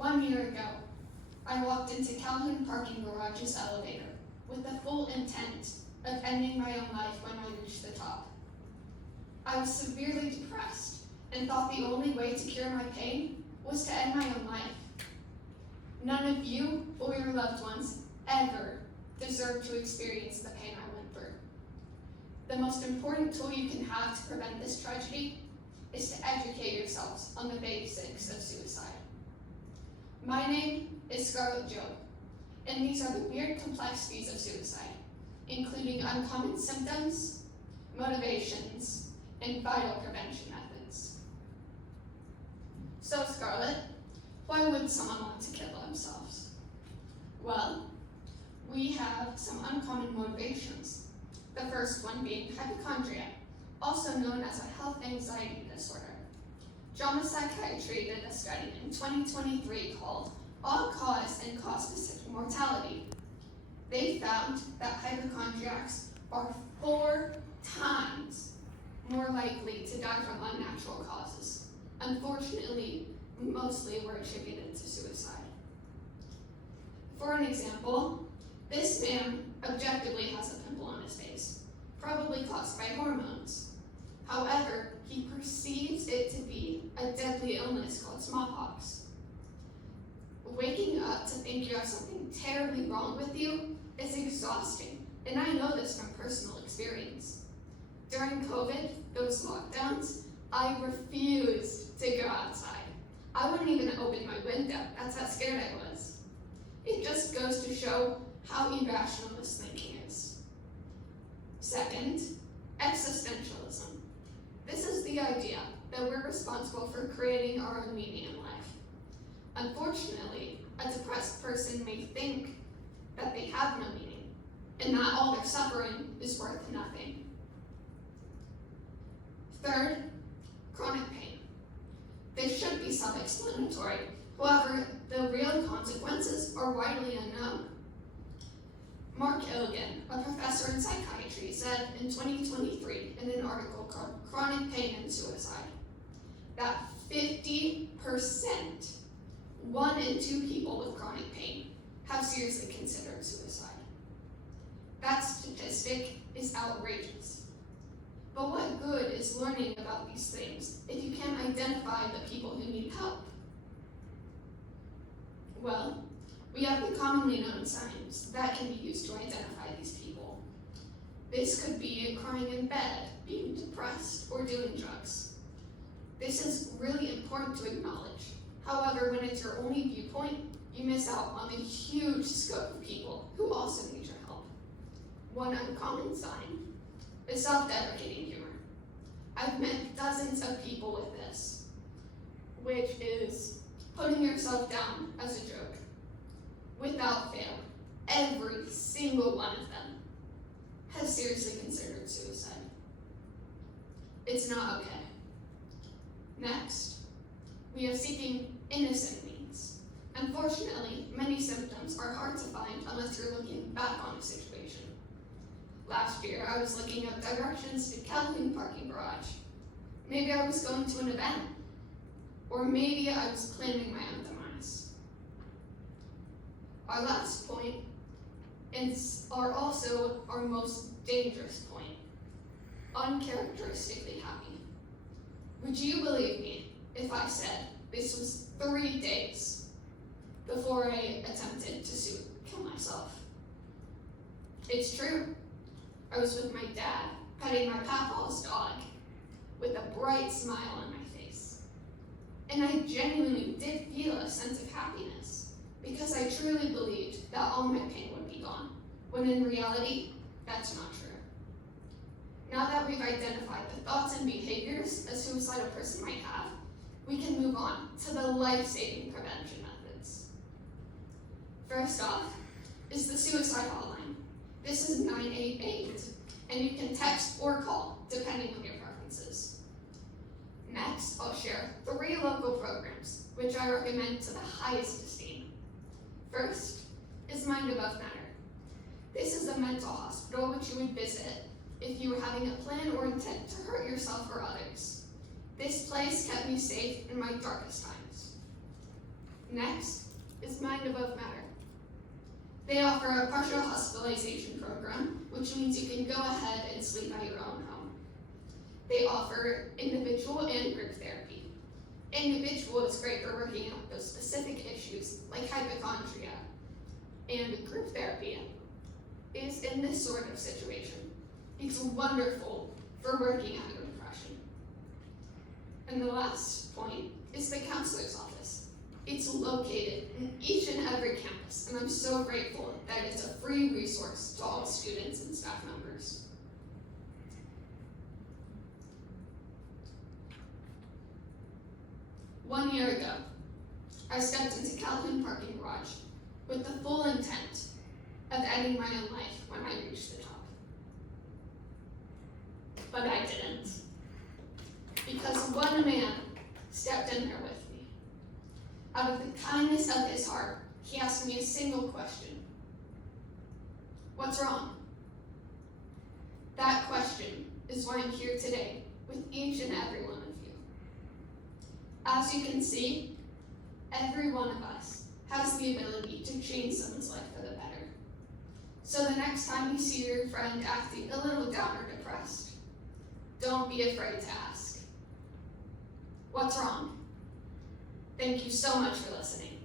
1 year ago, I walked into Calhoun parking garage's elevator with the full intent of ending my own life when I reached the top. I was severely depressed and thought the only way to cure my pain was to end my own life. None of you or your loved ones ever deserve to experience the pain I went through. The most important tool you can have to prevent this tragedy is to educate yourselves on the basics of suicide. My name is Scarlett Job, and these are the weird complexities of suicide, including uncommon symptoms, motivations, and vital prevention methods. So Scarlett, why would someone want to kill themselves? Well, we have some uncommon motivations. The first one being hypochondria, also known as a health anxiety disorder. JAMA Psychiatry did a study in 2023 called All-Cause and Cause-Specific Mortality. They found that hypochondriacs are 4 times more likely to die from unnatural causes. Unfortunately, mostly were attributed to suicide. For an example, this man objectively has a pimple on his face, probably caused by hormones. However, he perceives it to be a deadly illness called smallpox. Waking up to think you have something terribly wrong with you is exhausting, and I know this from personal experience. During COVID, those lockdowns, I refused to go outside. I wouldn't even open my window. That's how scared I was. It just goes to show how irrational this thinking is. Second, existentialism. This is the idea that we're responsible for creating our own meaning in life. Unfortunately, a depressed person may think that they have no meaning, and that all their suffering is worth nothing. Third, chronic pain. This should be self-explanatory. However, the real consequences are widely unknown. Mark Illigan, a professor in psychiatry, said in 2023 in an article called Chronic Pain and Suicide that 50%, 1 in 2 people with chronic pain, have seriously considered suicide. That statistic is outrageous. But what good is learning about these things if you can't identify the people who need help? Well, we have the commonly known signs that can be used to identify these people. This could be crying in bed, being depressed, or doing drugs. This is really important to acknowledge. However, when it's your only viewpoint, you miss out on the huge scope of people who also need your help. One uncommon sign is self-deprecating humor. I've met dozens of people with this, which is putting yourself down as a joke. Without fail, every single one of them has seriously considered suicide. It's not okay. Next, we are seeking innocent means. Unfortunately, many symptoms are hard to find unless you're looking back on a situation. Last year, I was looking up directions to Calhoun parking garage. Maybe I was going to an event, or maybe I was planning my own demise. Our last point is also our most dangerous point, uncharacteristically happy. Would you believe me if I said this was 3 days before I attempted to kill myself? It's true. I was with my dad, petting my papaw's dog, with a bright smile on my face. And I genuinely did feel a sense of happiness, because I truly believed that all my pain would be gone, when in reality, that's not true. Now that we've identified the thoughts and behaviors a suicidal person might have, we can move on to the life-saving prevention methods. First off is the suicide hotline. This is 988, and you can text or call, depending on your preferences. Next, I'll share 3 local programs, which I recommend to the highest esteem. First is Mind Above Matter. This is a mental hospital which you would visit if you were having a plan or intent to hurt yourself or others. This place kept me safe in my darkest times. Next is Mind Above Matter. They offer a partial hospitalization program, which means you can go ahead and sleep at your own home. They offer individual and group therapy. Individual is great for working out those specific issues like hypochondria, and group therapy is in this sort of situation. It's wonderful for working out your depression. And the last point is the counselor's office. It's located in each and every campus, and I'm so grateful that it's a free resource to all students and staff members. One year ago, I stepped into Calhoun parking garage with the full intent of ending my own life when I reached the top. But I didn't. Because one man stepped in there with me. Out of the kindness of his heart, he asked me a single question. What's wrong? That question is why I'm here today with each and every one of you. As you can see, every one of us has the ability to change someone's life for the better. So the next time you see your friend acting a little down or depressed, don't be afraid to ask. What's wrong? Thank you so much for listening.